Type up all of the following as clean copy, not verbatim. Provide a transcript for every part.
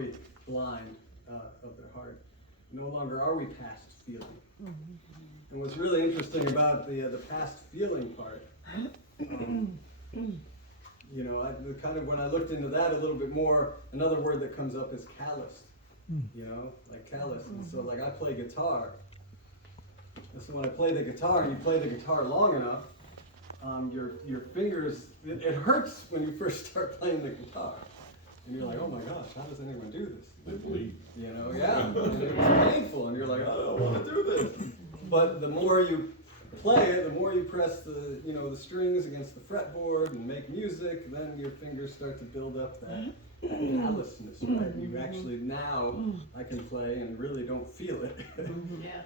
we blind of their heart. No longer are we past feeling. And what's really interesting about the past feeling part, you know, when I looked into that a little bit more, another word that comes up is calloused. You know, like callous. And so, like, I play guitar. And so when I play the guitar, and you play the guitar long enough, your fingers, it hurts when you first start playing the guitar. And you're like, oh my gosh, how does anyone do this? They bleed. You know, yeah. And it's painful, and you're like, I don't want to do this. But the more you play it, the more you press the strings against the fretboard and make music, then your fingers start to build up that callousness, right? You actually, now I can play and really don't feel it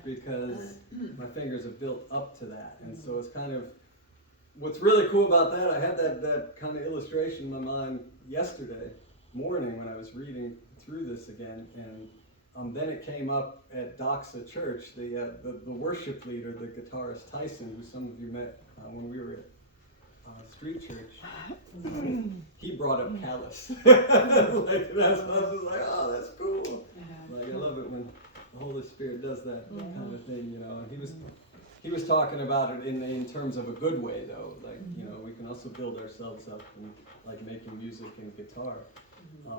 because my fingers have built up to that. And so it's kind of, what's really cool about that, I had that kind of illustration in my mind yesterday morning when I was reading through this again, and then it came up at Doxa Church, the worship leader, the guitarist Tyson, who some of you met when we were at Street Church. He brought up callous. Like, that's, I was just like, oh, that's cool. Like, I love it when the Holy Spirit does that kind of thing, you know. And he was talking about it in terms of a good way, though. Like, you know, we can also build ourselves up in, like, making music and guitar.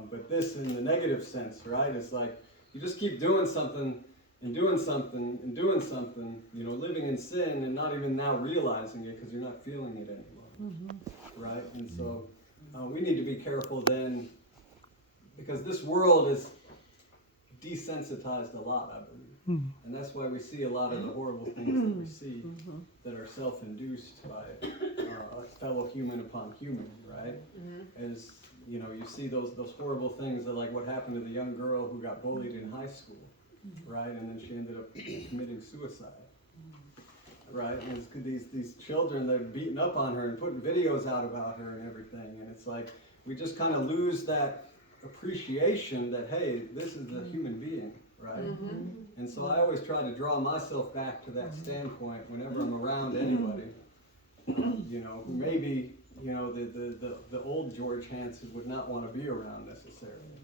But this, in the negative sense, right, is like, you just keep doing something and doing something and doing something, you know, living in sin and not even now realizing it because you're not feeling it anymore, right? And so we need to be careful then, because this world is desensitized a lot, I believe. And that's why we see a lot of the horrible things that we see that are self-induced by a fellow human upon human, right? As, you know, you see those horrible things that, like what happened to the young girl who got bullied in high school, right? And then she ended up committing suicide, right? And it's these children that are beating up on her and putting videos out about her and everything. And it's like, we just kind of lose that appreciation that, hey, this is a human being, right? And so I always try to draw myself back to that standpoint whenever I'm around anybody, you know, who maybe, you know, the old George Hansen would not want to be around necessarily.